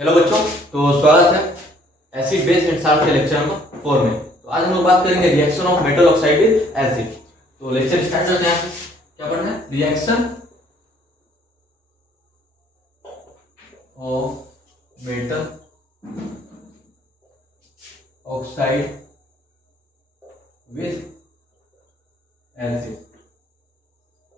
Hello बच्चों, तो स्वागत है एसिड बेस एंड साल्ट के लेक्चर नंबर 4 में। तो आज हम लोग बात करेंगे reaction of metal oxide with acid. तो लेक्चर स्टार्ट करते हैं। क्या पढ़ना है? Reaction of metal oxide with acid.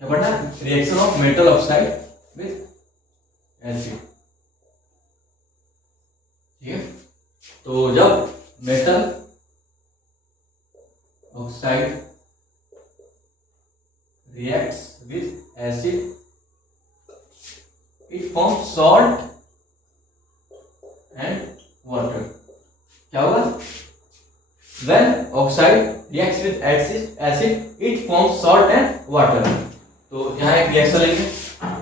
क्या पढ़ना है? Reaction of metal oxide with acid. ठीक है, तो जब metal oxide reacts with acid, it forms salt and water. क्या होगा? When oxide reacts with acid, it forms salt and water. तो यहाँ एक रिएक्शन लेंगे।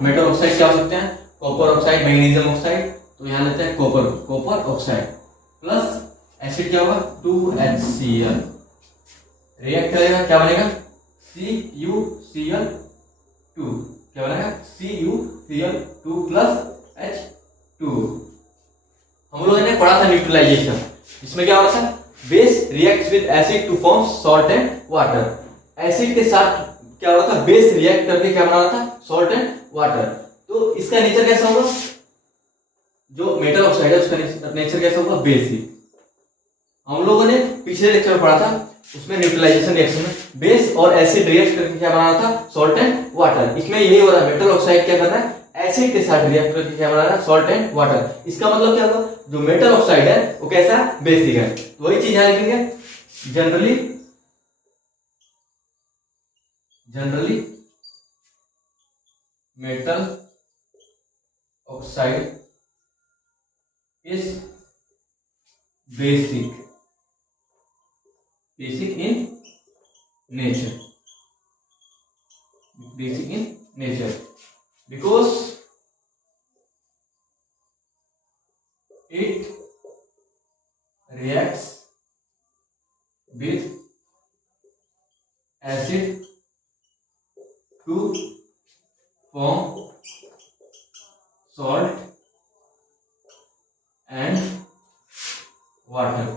मेटल ऑक्साइड क्या हो सकते हैं? Copper oxide, magnesium oxide. तो यहाँ लेते हैं कॉपर ऑक्साइड प्लस एसिड। क्या होगा? 2HCl। रिएक्ट करेगा, क्या बनेगा? CuCl2। क्या बनेगा? CuCl2 plus H2। हम लोगों ने पढ़ा था न्यूट्रलाइजेशन। इसमें क्या होता है? Base reacts with acid to form salt and water. Acid के साथ क्या होता था? बेस रिएक्ट करके क्या बना था? Salt and water. तो इसका नेचर कैसा होगा? जो मेटल ऑक्साइड है उसका नेचर कैसा होगा? बेसिक। हम लोगों ने पिछले लेक्चर में पढ़ा था, उसमें न्यूट्रलाइजेशन रिएक्शन में बेस और एसिड रिएक्ट करके क्या बना था? Salt and water. इसमें यही हो रहा है, मेटल ऑक्साइड क्या कर रहा है? एसिड के साथ रिएक्ट करके क्या बना रहा है? Salt and water. इसका मतलब क्या होगा? जो मेटल ऑक्साइड है वो कैसा है? बेसिक है। तो वही चीज यहां लिखेंगे। Generally metal oxide is basic in nature, because it reacts with acid to form salt and water।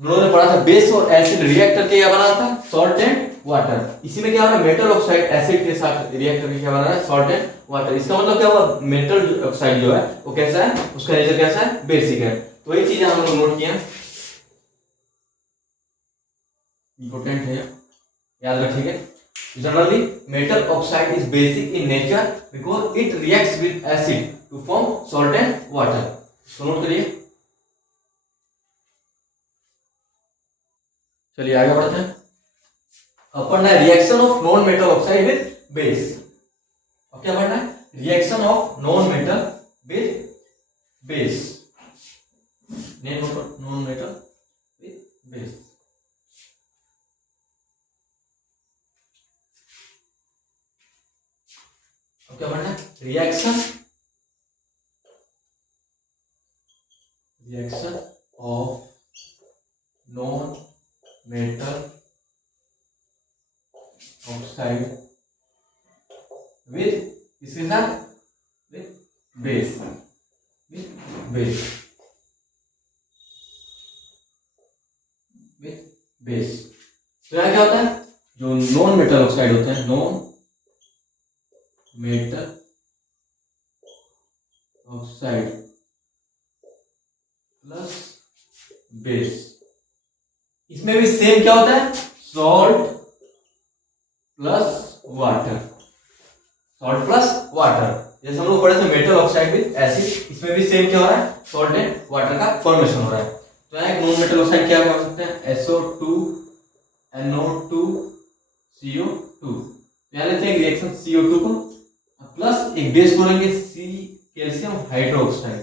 हम लोगों ने पढ़ा था बेस और एसिड रिएक्ट करके क्या बना था? Salt and water. इसी में क्या हो रहा है? मेटल ऑक्साइड एसिड के साथ रिएक्ट करके क्या बना रहा है? Salt and water. इसका मतलब क्या हुआ? मेटल ऑक्साइड जो है वो कैसा है? उसका नेचर कैसा है? बेसिक है। तो वही चीजें हम लोग नोट किया, इंपॉर्टेंट है, याद रखिएगा। Generally metal oxide is basic in nature because it reacts with acid to form salt and water. इसको नोट करिए। चलिए आगे बढ़ते हैं। अब पढ़ना है reaction of non metal oxide with base. अब क्या पढ़ना है? Reaction of non metal with base. Non metal with base. अब क्या पढ़ना है? Reaction of non metal oxide with इसके साथ बेस। तो यहां क्या होता है? जो नॉन मेटल ऑक्साइड होते हैं, non metal oxide plus base. इसमें भी सेम क्या होता है? Salt plus water. Salt plus water, जैसे हम लोग पढ़े थे मेटल ऑक्साइड विद एसिड। इसमें भी सेम क्या हो रहा है? सॉल्ट एंड वाटर का फॉर्मेशन हो रहा है। तो यहाँ एक नॉन मेटल ऑक्साइड क्या कर सकते हैं? SO2 NO2 CO2। यहाँ लेते हैं रिएक्शन CO2 को प्लस एक बेस को लेंगे C कैल्शियम हाइड्रोक्साइड।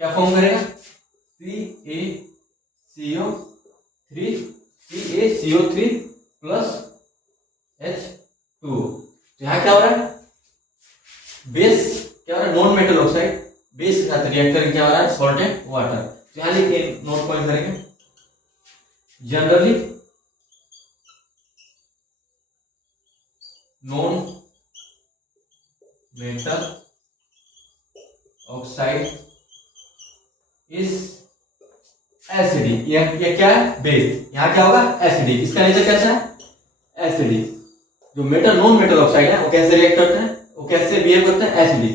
क्या फॉर्म करेगा? CaCO3 plus H2। तो यहाँ क्या हो रहा है? बेस क्या हो रहा है? नॉन मेटल ऑक्साइड बेस के साथ रिएक्ट करके क्या हो रहा है? Salt and water. तो यहाँ लिख के नोट पॉइंट करेंगे। Generally non metal oxide is acidic. ये क्या है? बेस। यहाँ क्या होगा? एसिडिक। इसका नेचर कैसा है? एसिडिक। जो मेटल नॉन मेटल ऑक्साइड है वो कैसे रिएक्ट करते हैं, वो कैसे बिहेव करते हैं? एसिडिक।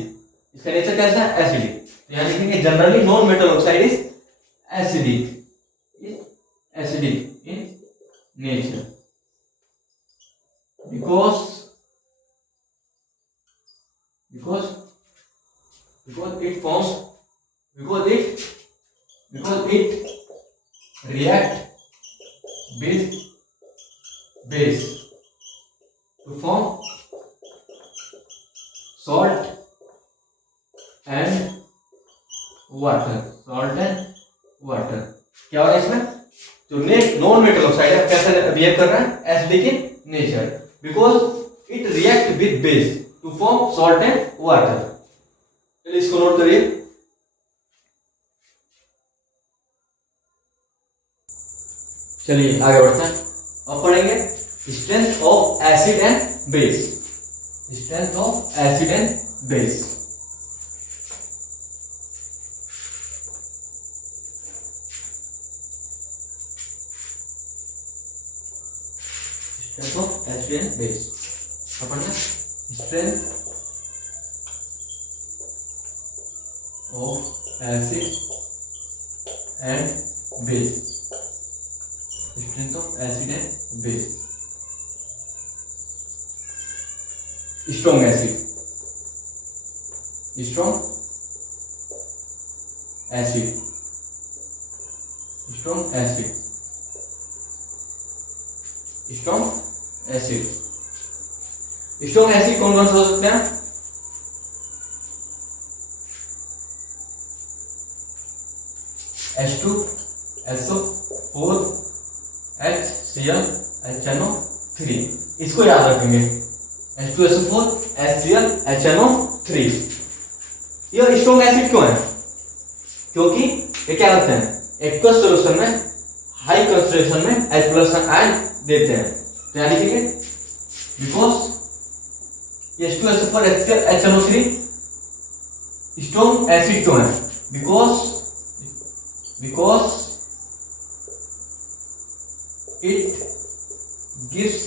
इसका नेचर कैसा है? एसिडिक। तो यहाँ लिखेंगे generally non metal oxide is acidic, acidic in nature because it forms because it react with base to form salt and water। क्या होगा इसमें? जो नॉन मेटल ऑक्साइड है कैसे बिहेव कर रहा है? Acidic in nature because it react with base to form salt and water. चलिए इसको नोट करिए। चलिए आगे बढ़ते हैं। अब पढ़ेंगे strength of acid and base. Strength of acid and base. Strength of acid and base. पढ़ना strength of acid and base. Strength of acid and base. Strong acid, strong acid, strong acid, strong acid. Strong acid कौन कौन से हो सकते हैं? H2SO4 HCl HNO3। इसको याद रखेंगे। H2SO4 HCl HNO3। ये स्ट्रॉन्ग एसिड क्यों है? क्योंकि ये क्या करते हैं? एक्वस सॉल्यूशन में हाई कंसंट्रेशन में H+ आयन देते हैं। तो यानी कि because H2SO4 HCl HNO3 strong acid क्यों है? Because it gives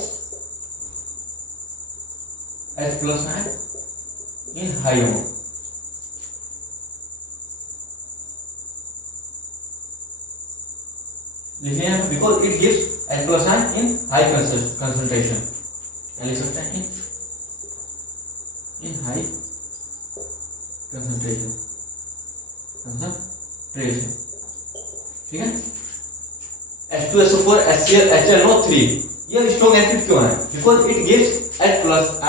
H+ ion in high amount। लिखिए यहाँ because it gives H+ ion in high concentration। क्या लिख सकते हैं? in high concentration। ठीक है। H2SO4 HCl HNO3 ये स्ट्रॉन्ग एसिड क्यों है? Because it gives H+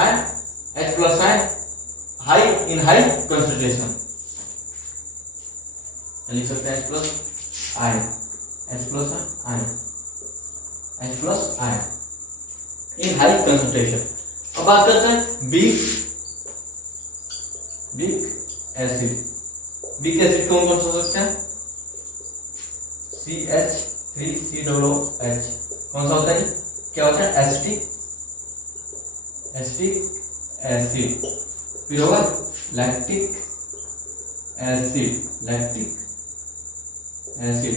ion high in high concentration. लिख सकते हैं H+ ion इन हाई कंसंट्रेशन। अब बात करते हैं वीक एसिड। वीक एसिड कौन कौन से हो सकते हैं? CH3COOH कौन सा होता है? क्या होता है? Acetic acid. फिर होगा लैक्टिक एसिड,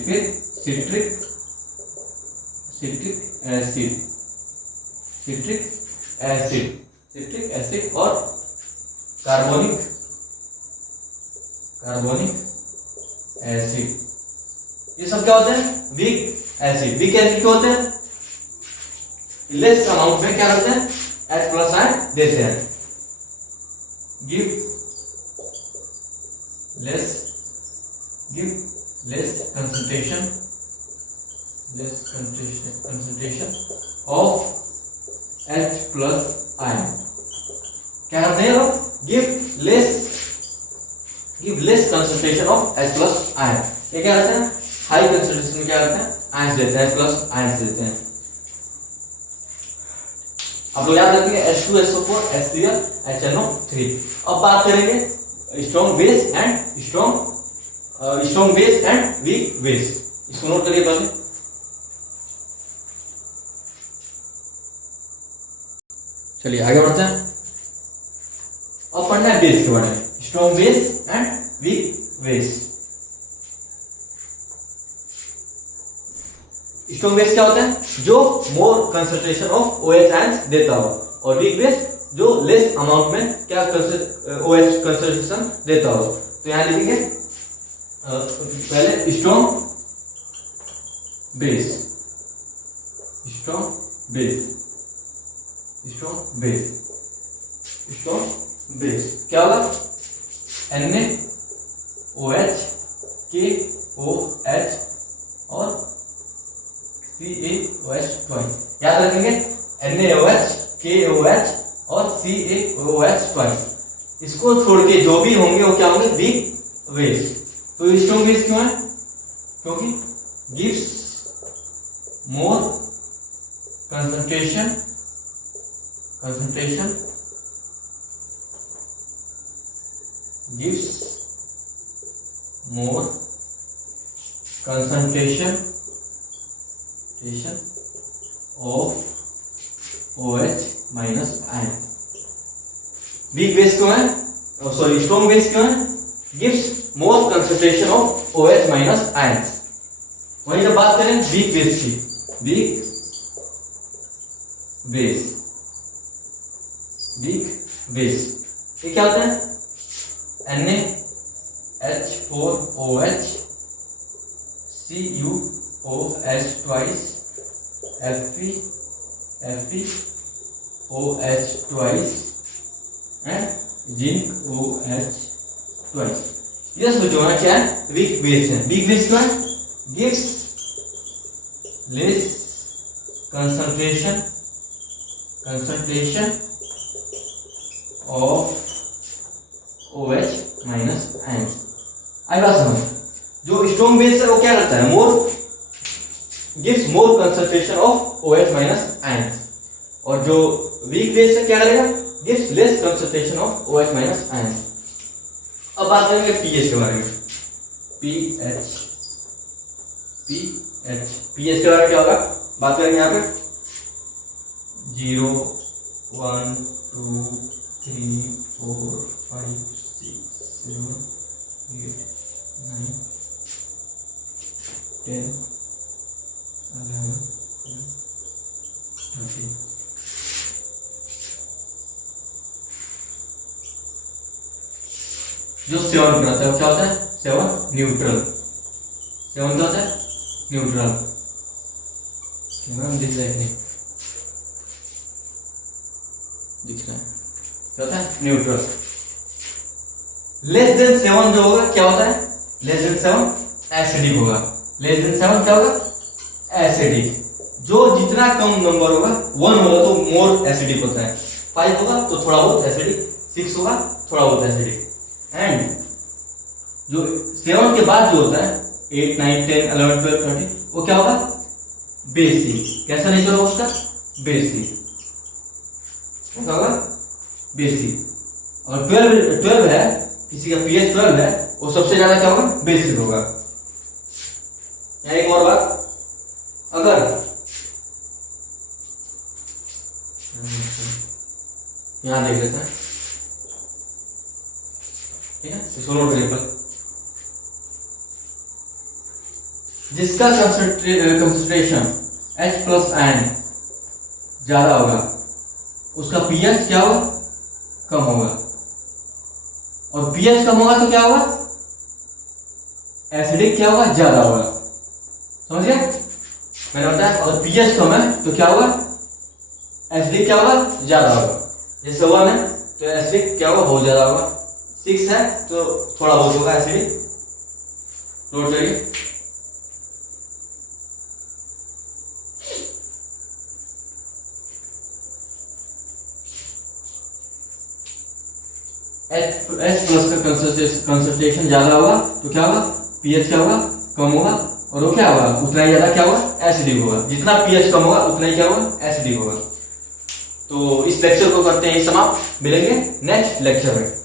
फिर सिट्रिक एसिड और कार्बोनिक एसिड। ये सब क्या होते हैं? Weak acid. वीक एसिड क्या होते हैं? लेस अमाउंट में क्या करते हैं? H+ आयन देते हैं। Give less concentration of H+ ion. क्या करते हैं लोग? Give less concentration of H+ ion. ये क्या करते हैं? हाई कंसंट्रेशन में क्या करते हैं? आयन देते हैं, H+ आयन देते हैं। अब लोग याद रखेंगे H2SO4 HCl HNO3। अब बात करेंगे strong base and weak base. इसको नोट करिए पहले। चलिए आगे बढ़ते हैं। अब पढ़ना है बेस के बारे में, strong base and weak base. Strong base क्या होता है? जो मोर कंसंट्रेशन ऑफ OH आयंस देता हो, और वीक बेस जो लेस अमाउंट में क्या OH कंसंट्रेशन देता हो। तो यहां लिखेंगे पहले strong base, strong base, strong base, strong base क्या होगा? NaOH KOH और CaOH ट्वाइस। याद रखेंगे NaOH KOH और CaOH ट्वाइस। इसको छोड़ के जो भी होंगे वो क्या होंगे? Weak base. तो स्ट्रॉन्ग बेस क्यों है? क्योंकि gives more concentration gives more concentration of OH minus ion। Weak base क्यों है? सॉरी स्ट्रॉन्ग बेस क्यों है? gives more concentration of OH minus ions। वही जब बात करें वीक बेस की, वीक बेस ये क्या होता है? NaH4OH CuOH twice FeOH twice and ZnOH twice. ये सब जो है क्या है? वीक बेस है। वीक बेस क्या है? Gives less concentration of OH minus ions। आई बात समझ? जो स्ट्रॉन्ग बेस है वो क्या करता है? Gives more concentration of OH minus ions। और जो वीक बेस है क्या करेगा? Gives less concentration of OH minus ions। अब बात करेंगे पीएच के बारे में। पीएच के बारे में क्या होगा? बात करेंगे यहाँ पे 0 1 2 3 4 5 6 7 8 9 10 11 12 13। जो 7 पे आता है वो क्या होता है? 7 न्यूट्रल। 7 क्या होता है? न्यूट्रल। दिख रहा है? दिख रहा है? क्या होता है? न्यूट्रल। लेस देन 7 जो होगा क्या होता है? लेस देन 7 एसिडिक होगा। लेस देन 7 क्या होगा? एसिडिक। जो जितना कम नंबर होगा, 1 होगा तो मोर एसिडिक होता है, 5 होगा तो थोड़ा बहुत एसिडिक, 6 होगा थोड़ा बहुत एसिडिक। एंड जो 7 के बाद जो होता है 8 9 10 11 12 13 वो क्या होगा? बेसिक। कैसा नेचर होगा उसका? बेसिक। क्या होगा? बेसिक। और 12 है, किसी का पीएच 12 है, वो सबसे ज्यादा क्या होगा? बेसिक होगा। एक और बात, अगर यहां देख लेते हैं, ठीक है, इसको नोट करिए पर। जिसका कंसंट्रेशन H प्लस आयन ज्यादा होगा उसका पीएच क्या होगा? कम होगा। और पीएच कम होगा तो क्या होगा? एसिडिक क्या होगा? ज्यादा होगा। समझ गए? मैंने बताया अगर पीएच कम है तो क्या होगा? एसिडिक क्या होगा? ज्यादा होगा। जैसे 1 है तो एसिडिक क्या होगा? बहुत ज्यादा होगा। 6 है तो थोड़ा बहुत होगा एसिडिक। नोट करिए। H प्लस का कंसंट्रेशन ज्यादा होगा तो क्या होगा? पीएच क्या होगा? कम होगा। और वो क्या होगा? उतना ही ज्यादा क्या होगा? एसिडिक होगा। जितना पीएच कम होगा उतना ही क्या होगा? एसिडिक होगा। तो इस लेक्चर को करते हैं समाप्त। मिलेंगे नेक्स्ट लेक्चर में।